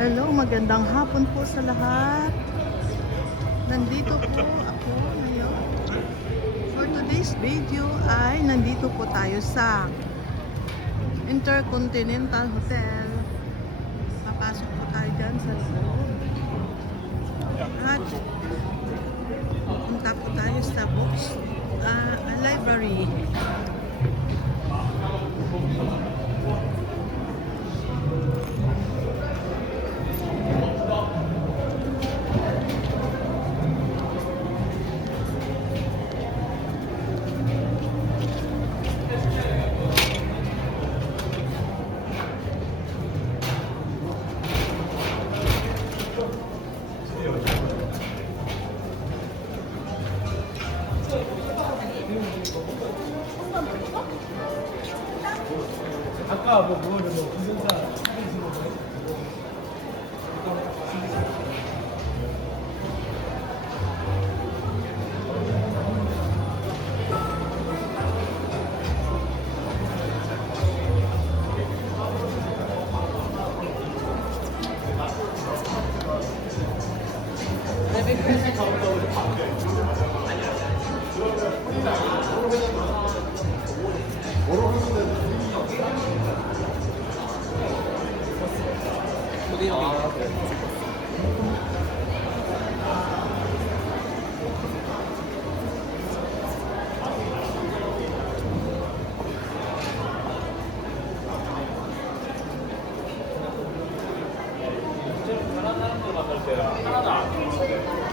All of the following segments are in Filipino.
Hello, magandang hapon po sa lahat. Nandito po ako ngayon. For today's video ay nandito po tayo sa Intercontinental Hotel. Papasok po tayo dyan sa loob. At pupunta po tayo sa books library. 아까 뭐 그거를 뭐 운전사 사진 찍은 거예요? 다른 사람들 만날 때 하나도 안 좋은데.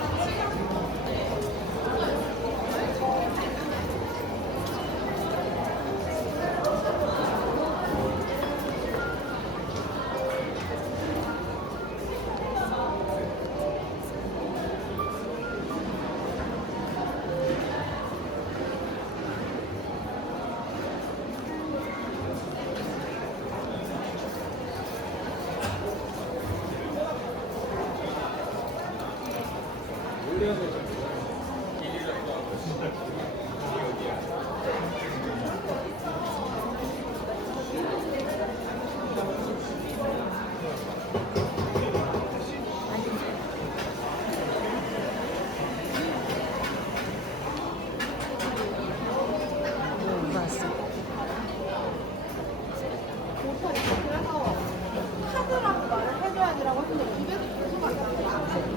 카드라고 말을 해줘야 되라고 했는데 입에서 계속 안 나와요.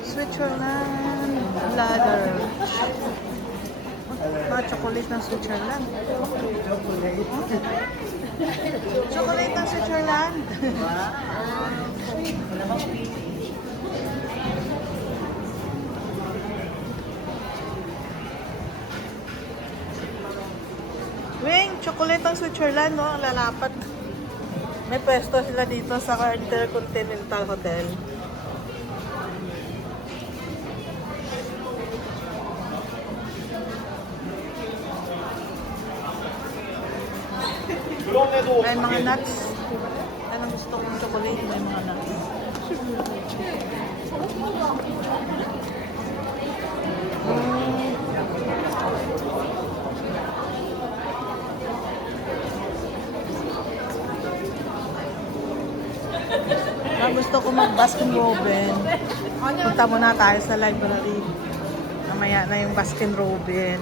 Switzerland ladder. Mga chocolate ng Switzerland. Chocolate ng Switzerland. Wing, chocolate ng Switzerland, no? Ang lalapat. May pwesto sila dito sa Intercontinental Hotel. May mga nuts. Anong gusto kong chocolate? May mga nuts. Gusto ko mag-Baskin Robin. Punta muna tayo sa library. Mamaya na yung Baskin Robin.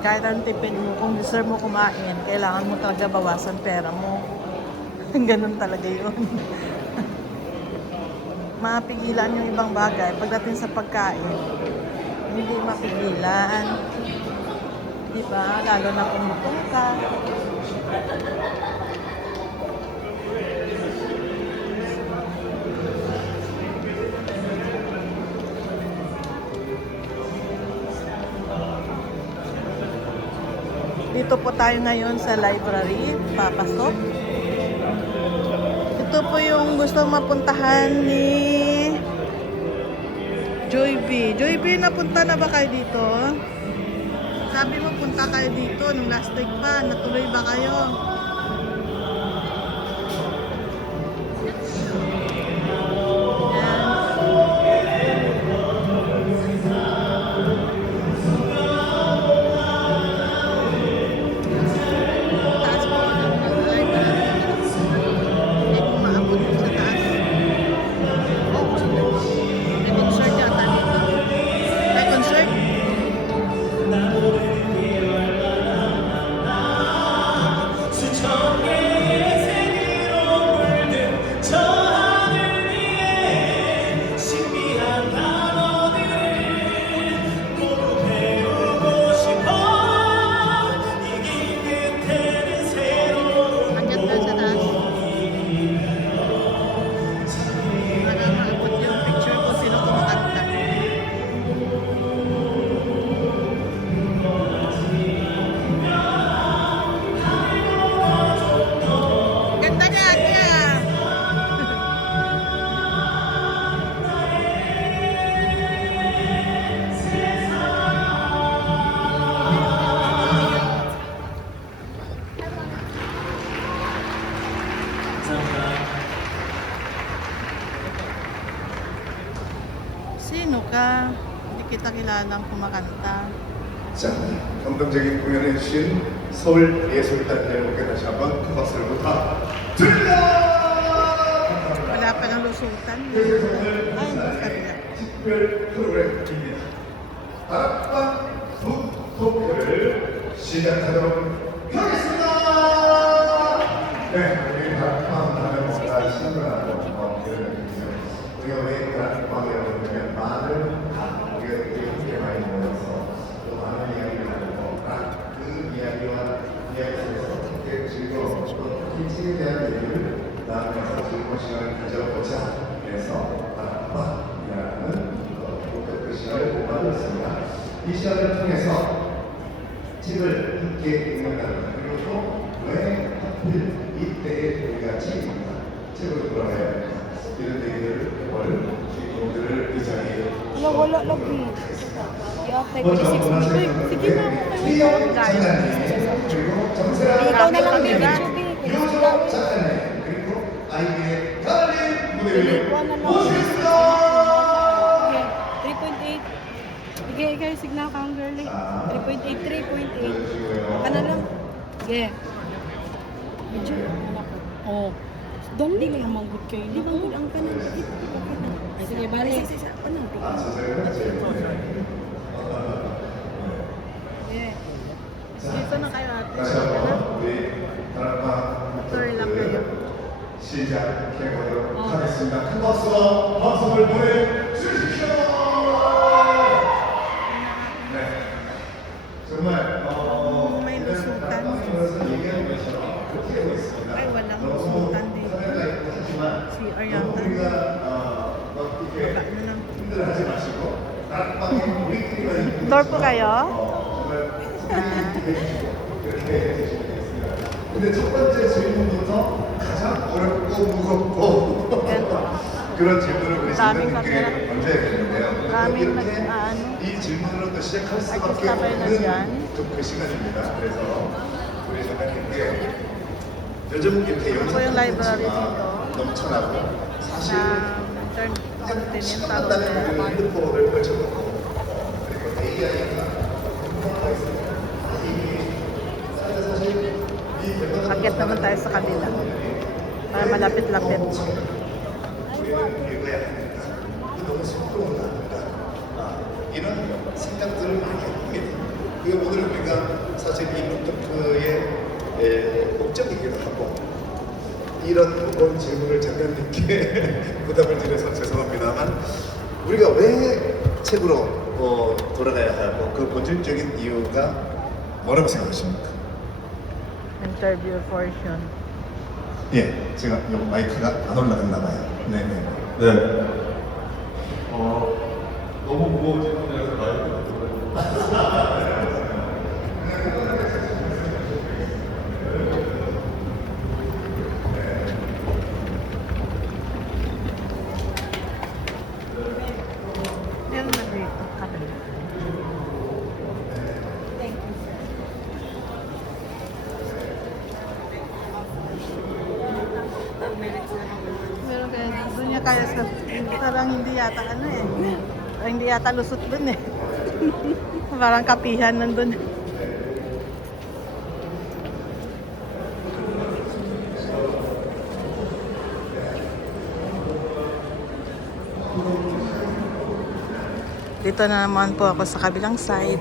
Kahit ang tipid mo, kung deserve mo kumain, kailangan mo talaga bawasan pera mo. Ganun talaga yun. Mapigilan yung ibang bagay. Pagdating sa pagkain, hindi mapigilan. Diba? Lalo na kung gutom ka. Dito po tayo ngayon sa library, papasok. Ito po yung gusto mapuntahan ni Joy B. Joy B, napunta na ba kayo dito? Sabi mo punta kayo dito nung last week pa. Natuloy ba kayo? Taas po ng library. Hindi mo maabot sa taas. May concert yata dito. May concert? Hanggang doon sa taas. Para maabot yung picture ko sino kumakanta. Ganda niya, Anya! Sino ka? Hindi kita kilalang kumakanta. 자, 감동적인 공연을 해주신 서울예술단 여러분께 다시 한번 큰 박수를 부탁드립니다. Wala pa ng lusutan. Ay, mas kabila. 특별 프로그램입니다. 다락방 푸드토크를 시작하도록 하겠습니다. 네, 우리 다락방 하면 뭔가 신선하고 그런데요. 우리가 왜 다락방에 오냐면 많은 우리가 되게 많이 모여서 또 많은 이야기를 나누고 그 이야기와 이야기 속에서 특히 즐거운 또 일찍에 대한 얘기를 나누면서 즐거운 시간을 가져보자. 그래서 다락방이라는 그 시간을 만들었습니다. 이 시간을 통해서 책을 함께 읽는다는 그리고 또 왜 하필 이때에 우리가 책으로 돌아가야 할까 이런 얘기를 오늘 주인공들을 이 자리에 Wala lagi. I-apply ko si 6 Sige na ako kayo yung guide. 그리고 정세라 Ikaw na lang din, Diba? Chubi. 유조 작가님 그리고 아이비의 달린 무대를 Ikaw na lang. 모십니다. Okay, 3.8. Sige, ikaw signal kang girly. 3.8, 3.8. Ano lang? Sige. Medyo, anak ko. Oh. Doon din may hamanggot kayo. Di ba ang kanan? Sige, balik. 아, 선생님, 제일 Yeah. Dito na kayo ate. 다시 한번 우리 다락방 Sorry lang kayo. 시작해보도록 하겠습니다. 큰 박수와 박수를 보내주십시오. 네, 정말 may lusutan. 얘기하는 것처럼 그렇게 되고 있습니다. Ay, walang 너무 lusutan din. 카메라가 있고 하지만 Si 너무 Ariana. 우리가 막 이렇게 Baba na lang. 힘들어하지 마시고 다락방에 우리끼리만 있는 Door po kayo? 정말 해주시고 그렇게 해주시면 되겠습니다. 근데 첫 번째 질문부터 가장 어렵고 무겁고 그런 질문을 우리 Daming 선생님께 카메라. 먼저 해주는데요. Daming 이렇게 ano. 이 질문으로 또 시작할 수밖에 sabay na 없는 dyan. 그 시간입니다. 그래서 우리 선생님께 요즘 이렇게 Ito po yung library dito. 넘쳐나고 사실 Na 시간 Intercontinental 만나는 Hotel. 핸드폰을 펼쳐놓고 그리고 AI가 사실 이 Akyat naman tayo sa kabila. Para malapit-lapit. 우리는 읽어야 합니다. 너무 속도가 나는다. 이런 생각들을 많이 합니다. 그 오늘 우리가 사실 이 푸드토크의 목적이기도 하고 이런 무거운 질문을 작가님께 부담을 드려서 죄송합니다만 우리가 왜 책으로 돌아가야 하고 그 본질적인 이유가 뭐라고 생각하십니까? Interview portion. 예, 제가 요 마이크가 안 올라갔나 봐요. 네네. 네. 너무 무거운 질문이라서 많이 niya kaya sa... Parang hindi yata ano eh. Parang hindi yata lusot dun eh. Parang kapihan nandun. Dito na naman po ako sa kabilang side.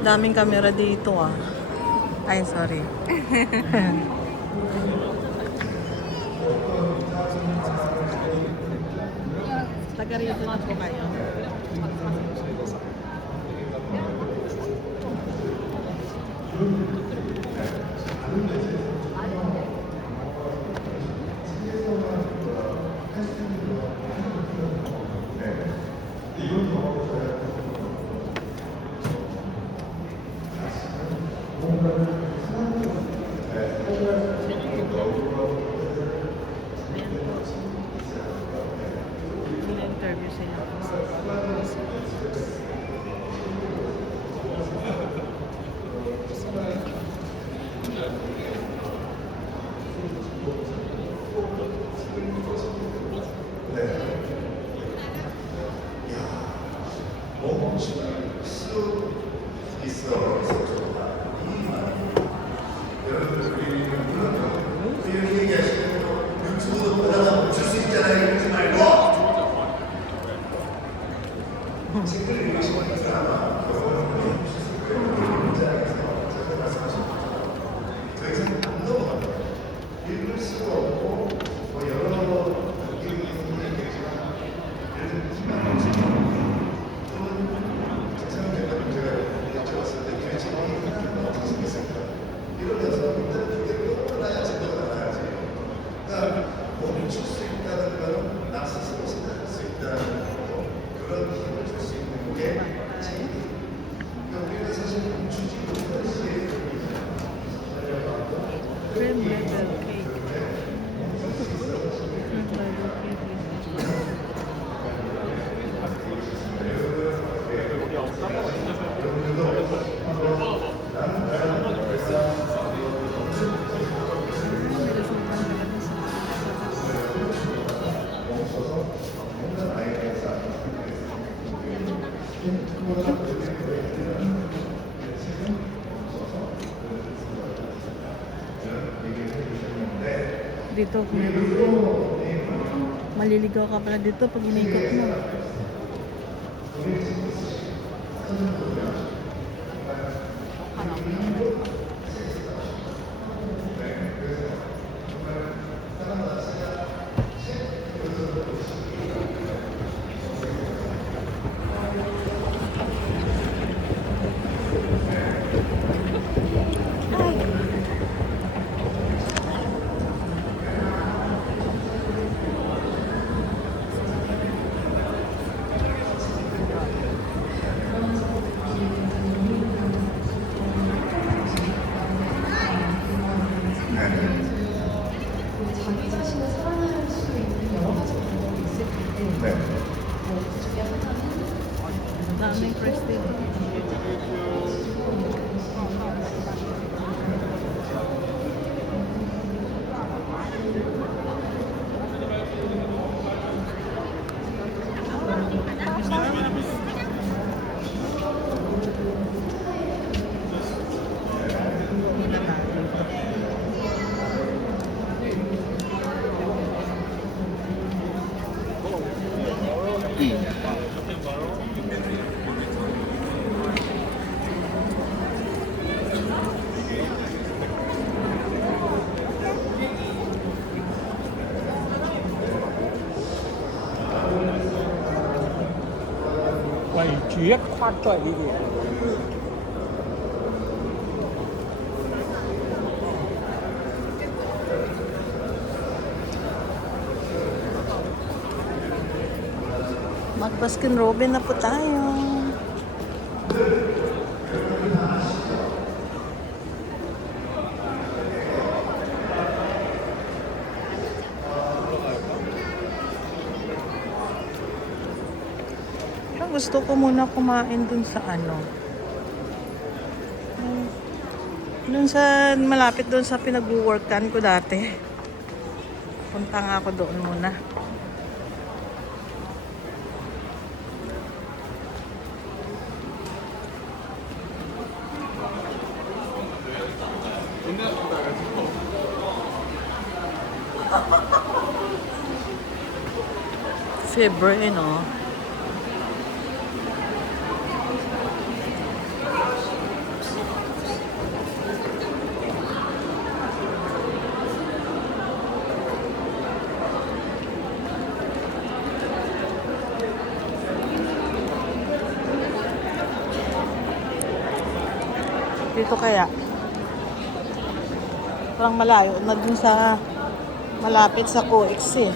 Daming camera dito ah. Ay, sorry. Taga rito na po kayo. Interview sila. Cream level cake. Cream level cake. Dito, meron din. Maliligaw ka pala dito pag inikot mo. Daming prestige. Quay chuyết khoát trời đi kìa. Mag-Baskin Robin na po tayo. Gusto ko muna kumain dun sa ano. Doon sa, malapit doon sa pinag-workan ko dati. Punta nga ako doon muna. February, no? Dito kaya? Parang malayo na dun sa malapit sa COEX eh.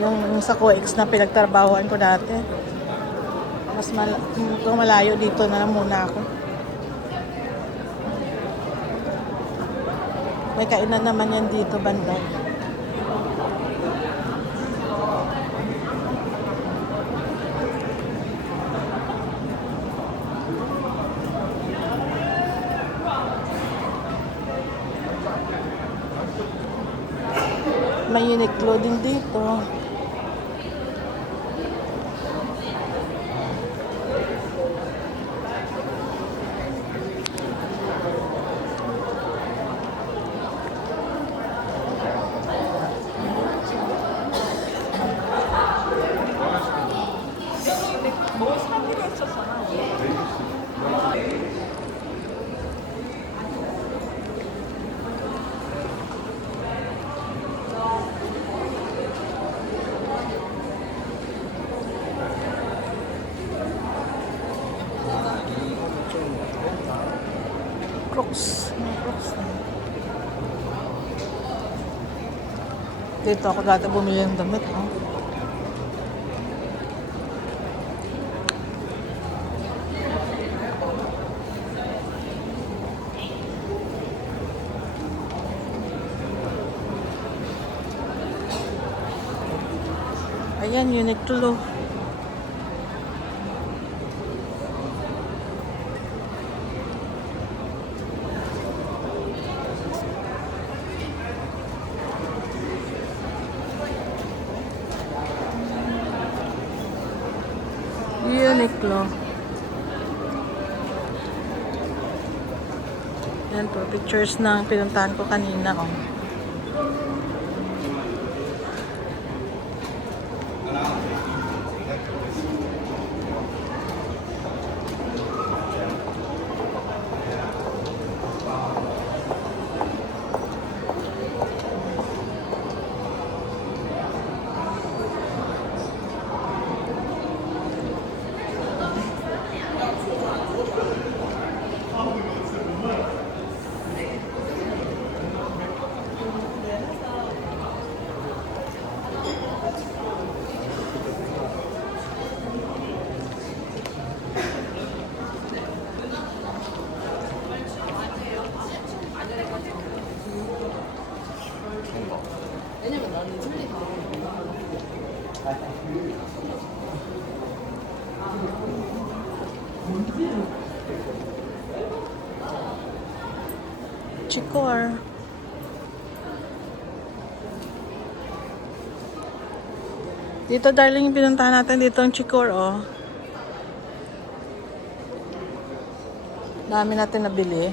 Yung sa COEX na pinagtrabahoan ko dati. Kung malayo dito na lang muna ako. May kainan naman yan dito banda. May Uniqlo din dito. Crocs. Crocs na. Dito ako dati bumili ng damit. Oh. Ayan, Uniqlo. Uniqlo. Yan po, pictures ng pinuntahan ko kanina. Oh. Chikor. Dito darling, pinuntahan natin dito ang Chikor, oh. Dami natin nabili.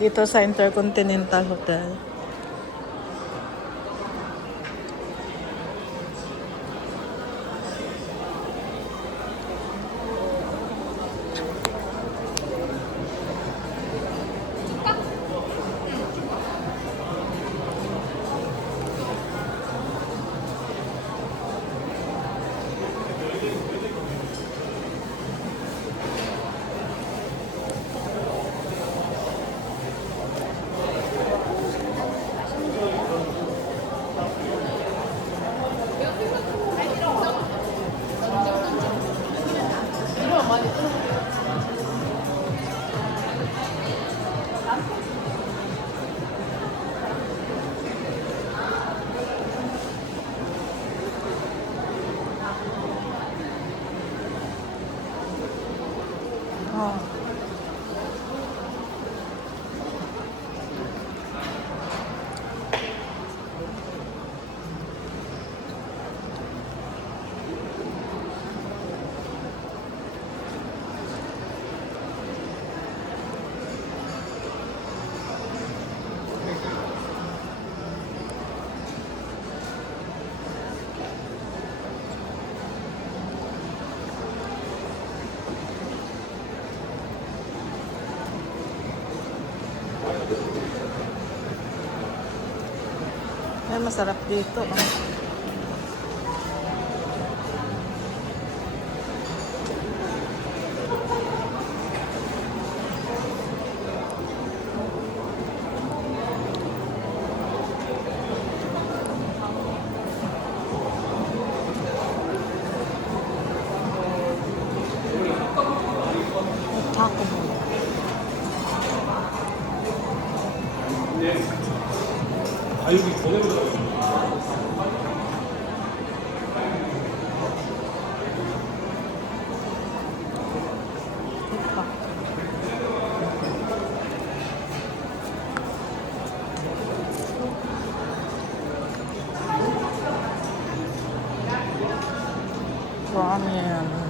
Dito sa Intercontinental Hotel. Oh. Ay, masarap dito. Taco Bell. 가육이 제대로 들어가요. Ramen.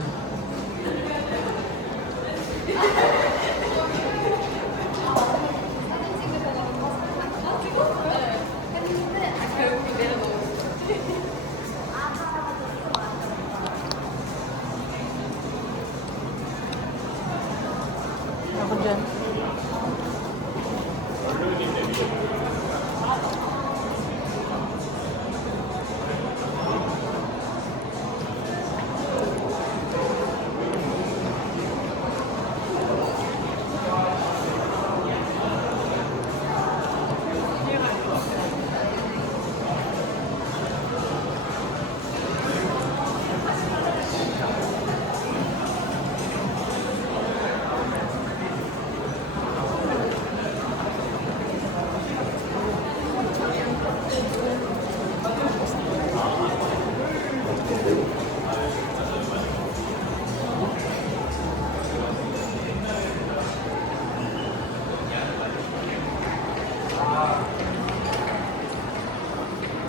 Ako dyan.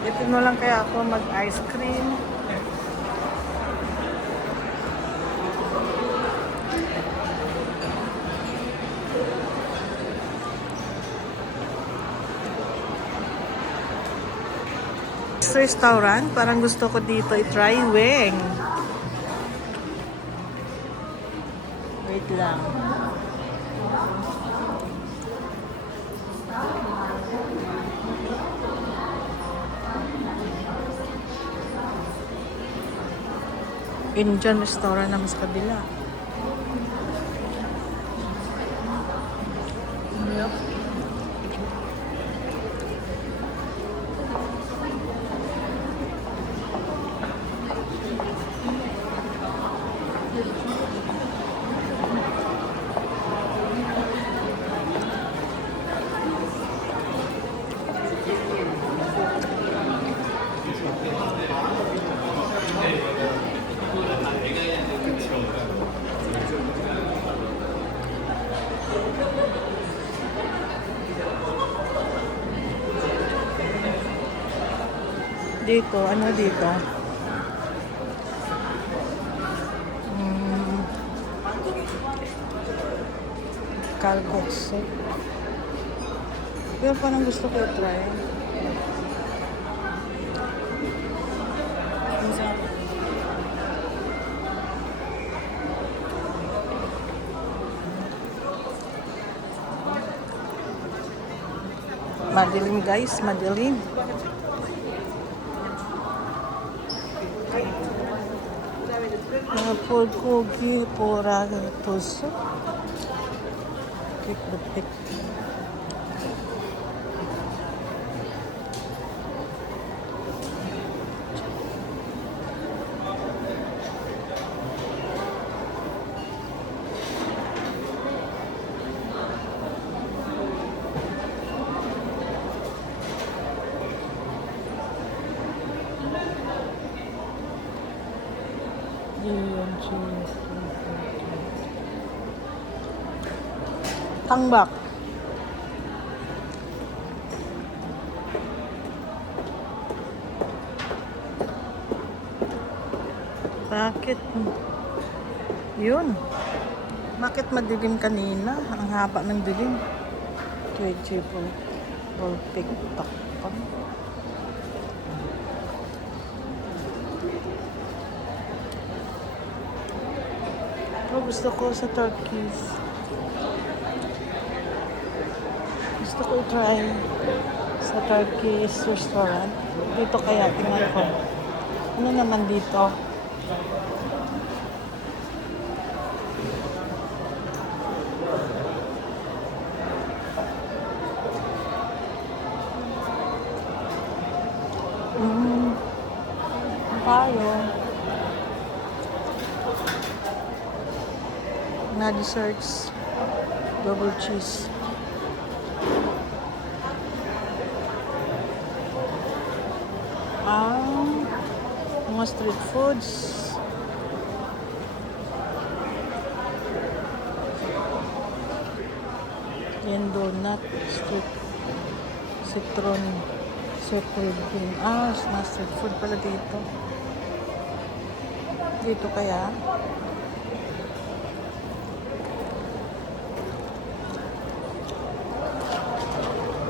Ito na lang kaya ako mag-ice cream. Sa restaurant, parang gusto ko dito i-try wing. Wait lang. Indian restaurant na mas kabila. Yep. Dito, ano dito? Kalguksu. Pero parang gusto ko i-try. Madilim guys, madilim. Bulgogi pora puso. Keep the pic. Tangbak. Bakit? Yun. Bakit madilim kanina? Ang haba ng dilim. Vegetable. Volpig. Takpan. Gusto ko sa Turkish. Gusto ko i-try sa Turkish restaurant. Dito kaya, tingnan ko. Ano naman dito? Tayo. Na desserts. Double cheese. Mga street foods. Yan donut. Citron. Circle bean. Na street food pala dito. Dito kaya?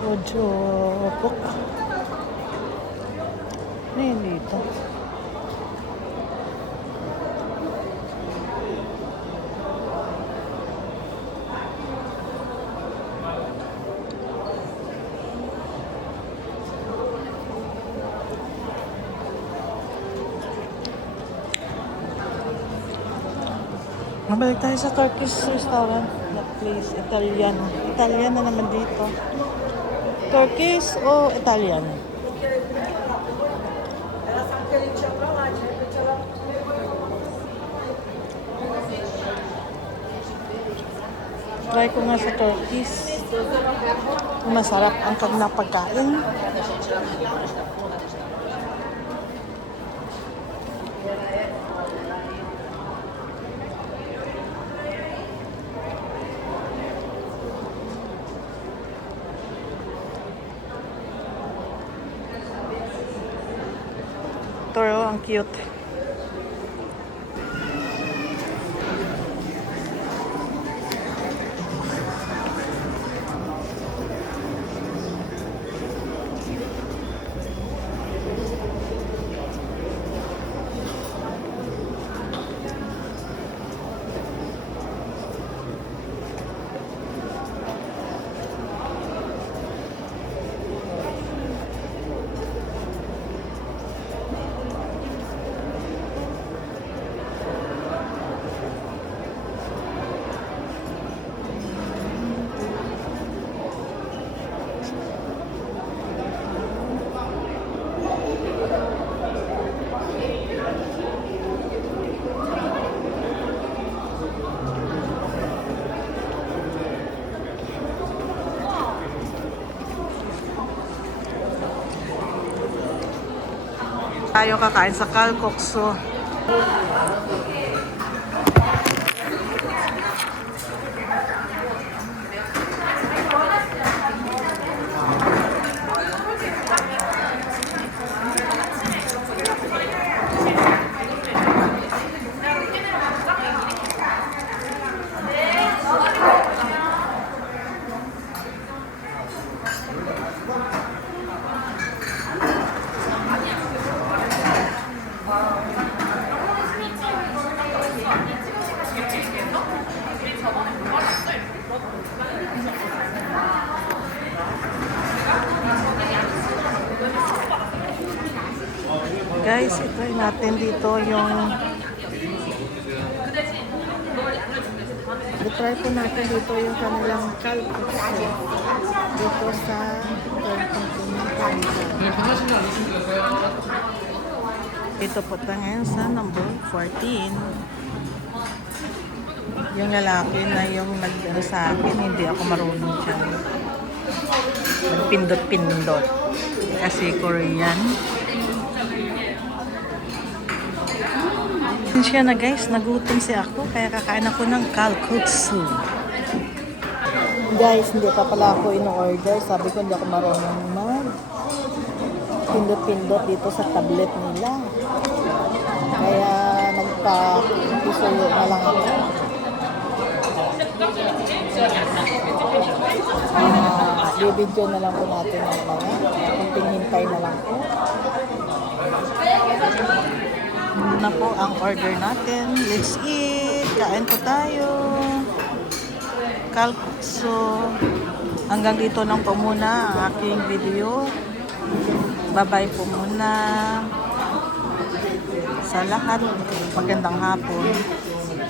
Ojopok. Ano yun dito? Mabalik tayo sa Turkish restaurant. That place, Italian. Italian na naman dito. Turkish o Italian? Try ko nga sa Turkish. Masarap ang kanilang pagkain. Ito, ang cute. Tayo kakain sa Kalkokso. Guys, itry natin dito yung itry po natin dito yung kanilang kalkukso dito sa ito po tayo ngayon sa number 14. Yung lalaki na yung nag-ano sa akin, hindi ako marunong siya. Pindot-pindot. Kasi Korean. Siya na guys, nagutom si ako kaya kakain ako ng kalkuksu. Guys, hindi pa pala ako in-order. Sabi ko hindi ako marunong mag pindot-pindot dito sa tablet nila. Kaya nagpa-isuyo na lang ako. I-video na lang po natin ang mga kunting hintay na lang po. Na po ang order natin. Let's eat. Kain po tayo. Kalkuksu. Hanggang dito lang po muna ang aking video. Bye-bye po muna sa lahat. Magandang hapon.